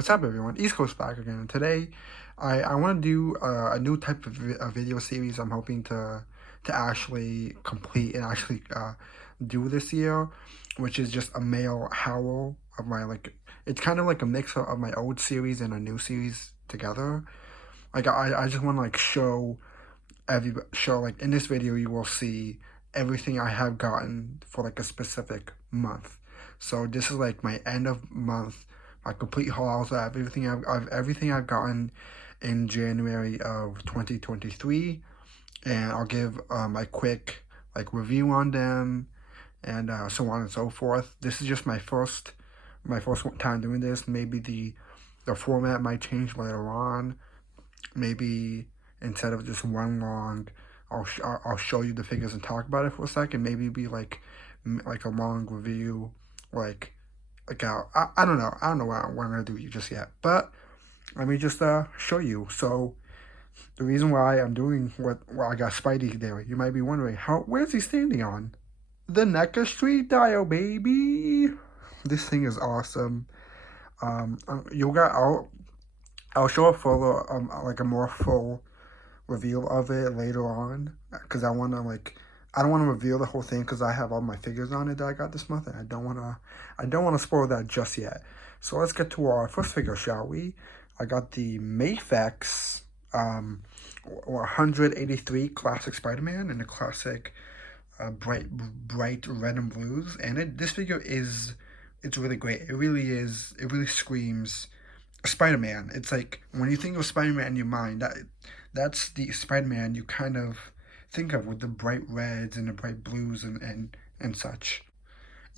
What's up, everyone? East Coast back again. Today, I want to do a new type of video series. I'm hoping to actually complete and actually do this year, which is just a male howl of my like. It's kind of like a mix of my old series and a new series together. Like I just want to like show like in this video you will see everything I have gotten for like a specific month. So this is like my end of month, my complete hauls. I have everything I've gotten in January of 2023, and I'll give my quick like review on them and so on and so forth. This is just my first time doing this. Maybe the format might change later on. Maybe instead of just one long, I'll show you the figures and talk about it for a second. Maybe be like a long review, like I don't know. I don't know what I'm gonna do just yet. But let me just show you. So the reason why I'm doing what I got Spidey there, you might be wondering where's he standing on? The NECA Street Dial, baby. This thing is awesome. You got I'll show a full like a more full reveal of it later on because I don't want to reveal the whole thing because I have all my figures on it that I got this month, and I don't want to spoil that just yet. So let's get to our first figure, shall we? I got the Mafex 183 classic Spider-Man in the classic bright red and blues, and this figure it's really great. It really is. It really screams Spider-Man. It's like when you think of Spider-Man in your mind, that's the Spider-Man you kind of think of with the bright reds and the bright blues and such.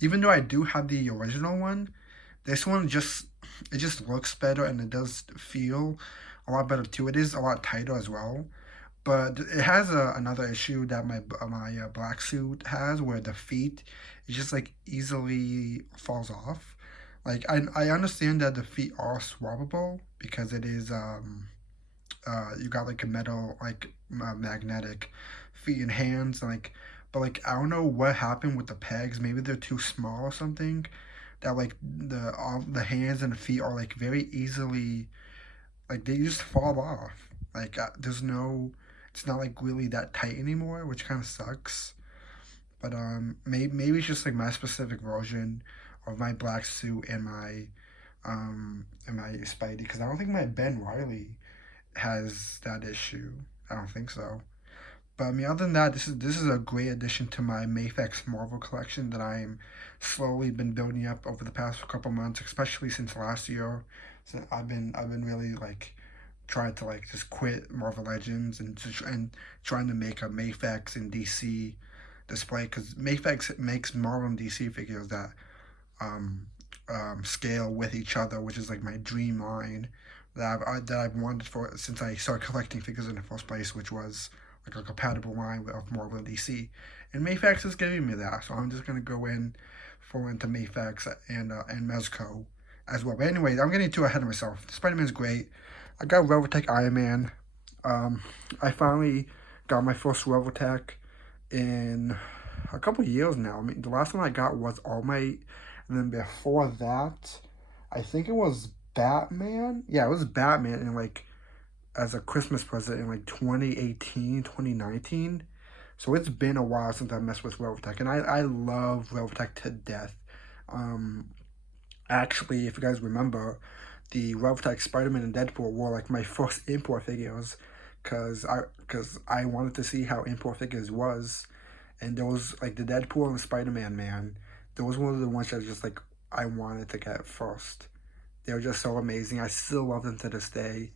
Even though I do have the original one, this one just looks better and it does feel a lot better too. It is a lot tighter as well. But it has another issue that my black suit has, where the feet it just like easily falls off. Like I understand that the feet are swappable because it is you got like a metal magnetic feet and hands but like I don't know what happened with the pegs. Maybe they're too small or something. That like the hands and the feet are like very easily like they just fall off. Like there's no, it's not like really that tight anymore, which kind of sucks. But maybe it's just like my specific version of my black suit and my Spidey, because I don't think my Ben Riley has that issue. I don't think so. But I mean, other than that, this is a great addition to my Mafex Marvel collection that I'm slowly been building up over the past couple months, especially since last year. So I've been really like trying to like just quit Marvel Legends and trying to make a Mafex and DC display, because Mafex makes Marvel and DC figures that um, scale with each other, which is like my dream line that I've wanted for since I started collecting figures in the first place, which was like a compatible line of Marvel and DC. And Mafex is giving me that, so I'm just gonna go in full into Mafex and Mezco as well. But anyway, I'm getting too ahead of myself. Spider Man's great. I got Velvetech Iron Man. I finally got my first Velvetech in a couple years now. I mean, the last one I got was All Might, and then before that, I think it was Batman. Yeah, it was Batman in like as a Christmas present in like 2018, 2019. So it's been a while since I messed with Velvetech, and I love Velvetech to death. Um, Actually, if you guys remember, the Velvetech Spider-Man and Deadpool were like my first import figures, cause I wanted to see how import figures was, and those like the Deadpool and the Spider-Man, man, those were the ones that just like I wanted to get first. They were just so amazing. I still love them to this day,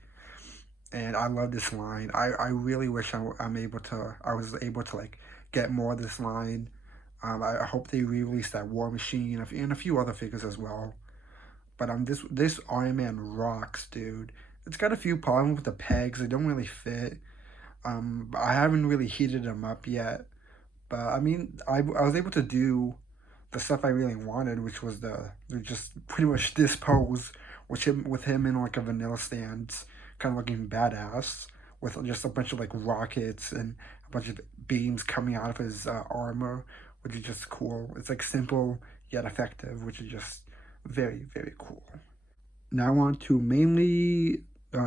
and I love this line. I really wish I was able to like get more of this line. I hope they re-release that War Machine and a few other figures as well. But this Iron Man rocks, dude. It's got a few problems with the pegs. They don't really fit. I haven't really heated them up yet. But I mean, I was able to do the stuff I really wanted, which was the just pretty much this pose, with him in like a vanilla stance, kind of looking badass, with just a bunch of like rockets and a bunch of beams coming out of his armor, which is just cool. It's like simple yet effective, which is just very cool. Now on to mainly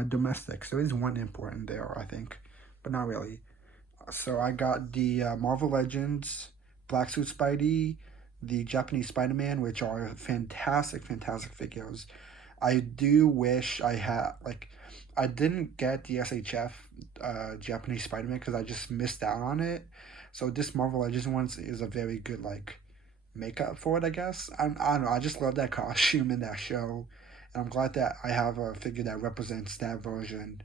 domestics. There is one import in there, I think, but not really. So I got the Marvel Legends, Black Suit Spidey, the Japanese Spider Man, which are fantastic, fantastic figures. I do wish I had I didn't get the SHF Japanese Spider Man because I just missed out on it. So this Marvel Legends one is a very good makeup for it, I guess. I don't know. I just love that costume in that show, and I'm glad that I have a figure that represents that version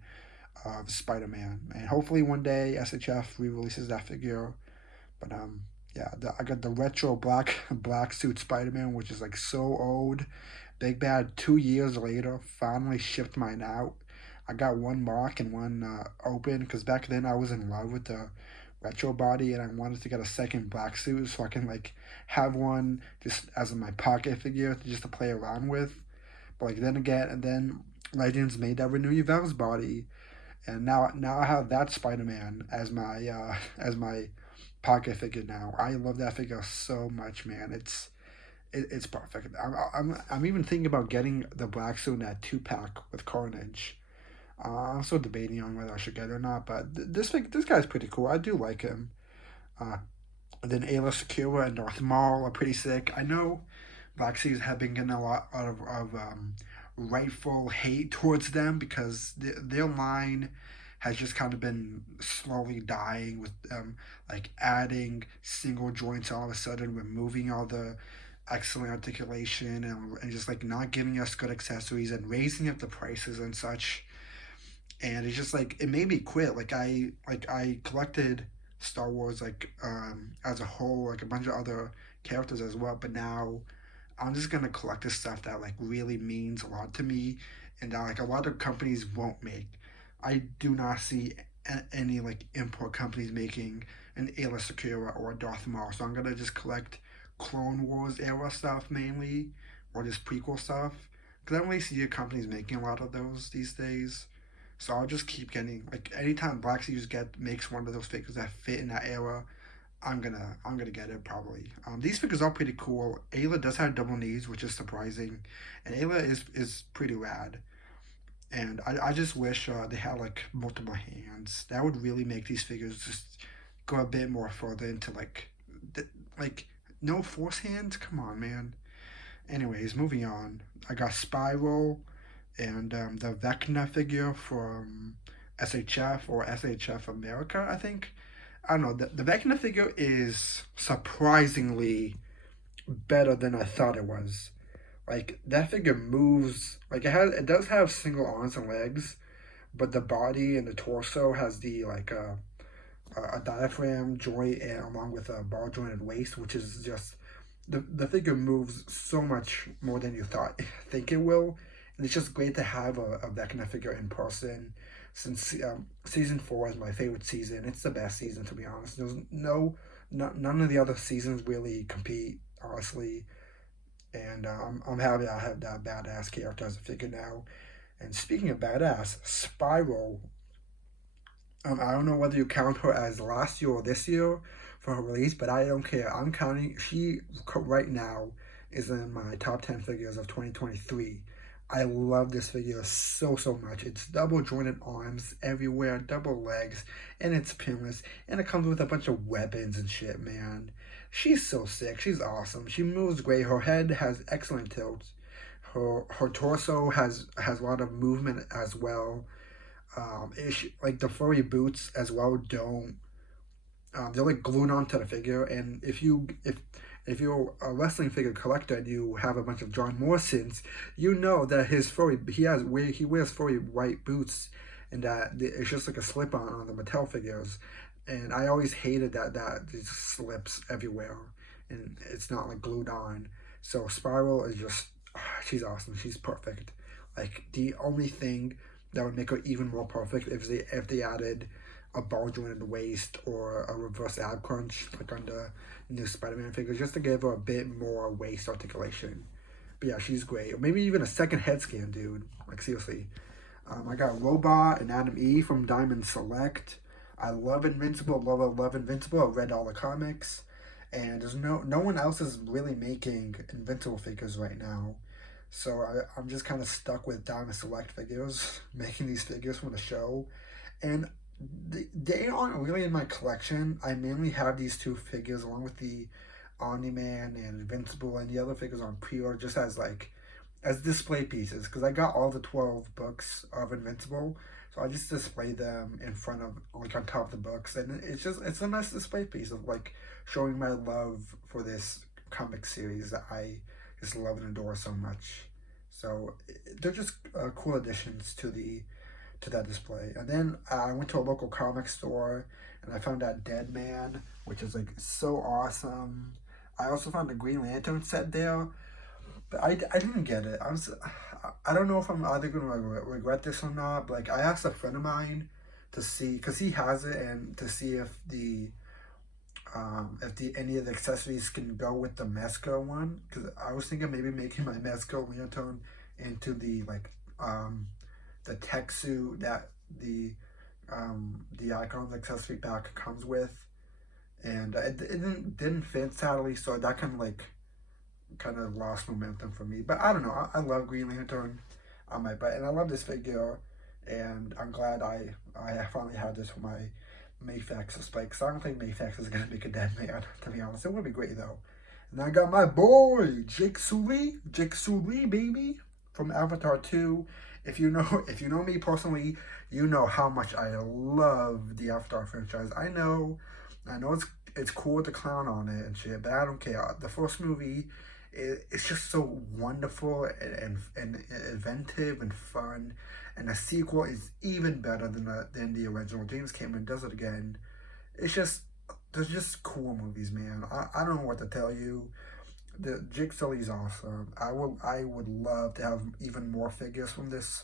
of Spider Man. And hopefully one day SHF re-releases that figure. But yeah, I got the retro black suit Spider Man, which is like so old. Big Bad 2 years later finally shipped mine out. I got one mark and one open because back then I was in love with the retro body and I wanted to get a second black suit so I can have one just as my pocket figure just to play around with. But then again, and then Legends made that Renew Your Vows body, and now I have that Spider Man as my pocket figure now. I love that figure so much, man. It's perfect. I'm even thinking about getting the black suit in that 2 pack with Carnage. I'm still debating on whether I should get it or not, but this guy's pretty cool. I do like him. Uh, and then Ayla Secura and North Mall are pretty sick. I know Black Seas have been getting a lot of rightful hate towards them because their line has just kind of been slowly dying with adding single joints all of a sudden, removing all the excellent articulation and just not giving us good accessories and raising up the prices and such. And it's just it made me quit. I collected Star Wars as a whole, a bunch of other characters as well, but now I'm just gonna collect the stuff that really means a lot to me, and that a lot of companies won't make. I do not see any import companies making an Ayla Secura or a Darth Maul, so I'm gonna just collect Clone Wars era stuff mainly, or just prequel stuff, because I don't really see the companies making a lot of those these days. So I'll just keep getting anytime Black Series makes one of those figures that fit in that era, I'm gonna get it probably. These figures are pretty cool. Ayla does have double knees, which is surprising, and Ayla is pretty rad. And I just wish they had multiple hands. That would really make these figures just go a bit more further into th- like no force hands. Come on, man. Anyways, moving on. I got Spiral and the Vecna figure from SHF or SHF America, I think. I don't know. The Vecna figure is surprisingly better than I thought it was. That figure moves. It does have single arms and legs, but the body and the torso has the a diaphragm joint and along with a ball jointed waist, which is just the figure moves so much more than you thought think it will, and it's just great to have a Vecna figure in person. Since season 4 is my favorite season, it's the best season to be honest. There's none of the other seasons really compete honestly, and I'm happy I have that badass character as a figure now. And speaking of badass, Spiral, I don't know whether you count her as last year or this year for her release, but I don't care. I'm counting. She right now is in my top 10 figures of 2023. I love this figure so much. It's double jointed arms everywhere, double legs, and it's pinless, and it comes with a bunch of weapons and shit, man. She's so sick. She's awesome. She moves great. Her head has excellent tilt. Her torso has a lot of movement as well. The furry boots as well don't they're glued onto the figure, and if you're a wrestling figure collector and you have a bunch of John Morrisons, you know that he wears furry white boots, and that it's just like a slip on the Mattel figures, and I always hated that it slips everywhere, and it's not glued on. So Spiral is just she's awesome. She's perfect. The only thing that would make her even more perfect if they added a ball jointed waist or a reverse ab crunch on the new Spider-Man figures just to give her a bit more waist articulation. But yeah, she's great. Or maybe even a second head scan, dude. Seriously. I got Robot and Adam E from Diamond Select. I love Invincible. Love Invincible. I read all the comics, and there's no one else is really making Invincible figures right now. So I'm just kind of stuck with Diamond Select figures, making these figures for the show. And they aren't really in my collection. I mainly have these two figures along with the Omni-Man and Invincible, and the other figures on pre-order just as like as display pieces because I got all the 12 books of Invincible, so I just display them in front of like on top of the books, and it's a nice display piece of like showing my love for this comic series that I just love and adore so much. So they're just cool additions to that display. And then I went to a local comic store and I found that Dead Man, which is like so awesome. I also found the Green Lantern set there, but I didn't get it. I don't know if I'm either gonna regret this or not. But like I asked a friend of mine to see because he has it and to see if the any of the accessories can go with the Mezco one because I was thinking maybe making my Mezco Lantern into the tech suit that the Icons accessory pack comes with, and it didn't fit sadly, so that kind of lost momentum for me. But I don't know. I love Green Lantern on my butt, and I love this figure, and I'm glad I finally had this for my Mayfax display because I don't think Mayfax is gonna make a Dead Man. To be honest, it would be great though. And I got my boy Jake Sully, baby, from Avatar 2. If you know me personally, you know how much I love the Avatar franchise. I know it's cool to clown on it and shit, but I don't care. The first movie, it's just so wonderful and inventive and fun, and the sequel is even better than the original. James Cameron does it again. It's just they're just cool movies, man. I don't know what to tell you. The Jigsaw is awesome. I would love to have even more figures from this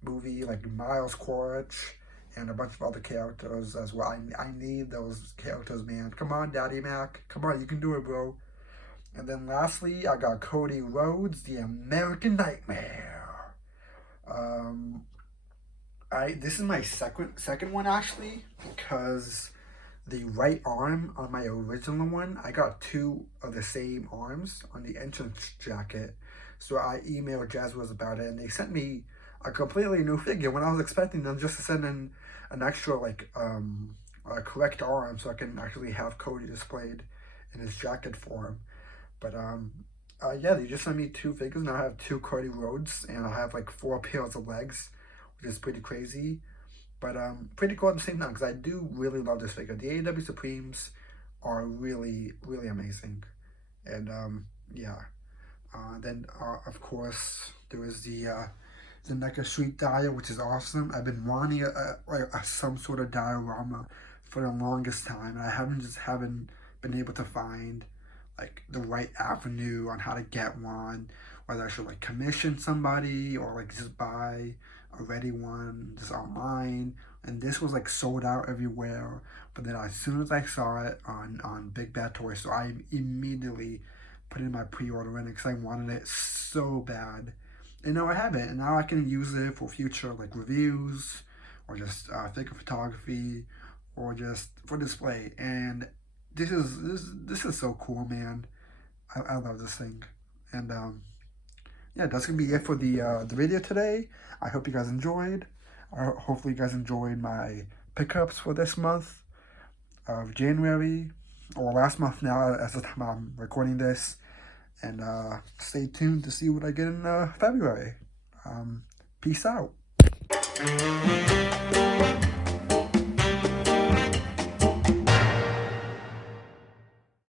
movie, like Miles Quaritch and a bunch of other characters as well. I need those characters, man. Come on, Daddy Mac. Come on, you can do it, bro. And then lastly, I got Cody Rhodes, the American Nightmare. Um, I this is my second one actually because the right arm on my original one, I got two of the same arms on the entrance jacket. So I emailed Jazzwares about it and they sent me a completely new figure when I was expecting them just to send in an extra a correct arm so I can actually have Cody displayed in his jacket form. But yeah, they just sent me two figures. Now I have two Cody Rhodes and I have like four pairs of legs, which is pretty crazy. But pretty cool at the same time because I do really love this figure. The AEW Supremes are really, really amazing. And yeah. Then of course there was the NECA Street Dyer, which is awesome. I've been wanting some sort of diorama for the longest time, and I haven't been able to find like the right avenue on how to get one. Whether I should like commission somebody or like just buy a ready one just online. And this was like sold out everywhere. But then as soon as I saw it on Big Bad Toys, so I immediately put in my pre-order in it because I wanted it so bad. And now I have it, and now I can use it for future like reviews, or just figure photography, or just for display. And this is so cool, man. I love this thing, and yeah, that's gonna be it for the video today. I hope you guys enjoyed. Hopefully, you guys enjoyed my pickups for this month of January, or last month now, as the time I'm recording this. And stay tuned to see what I get in February. Peace out.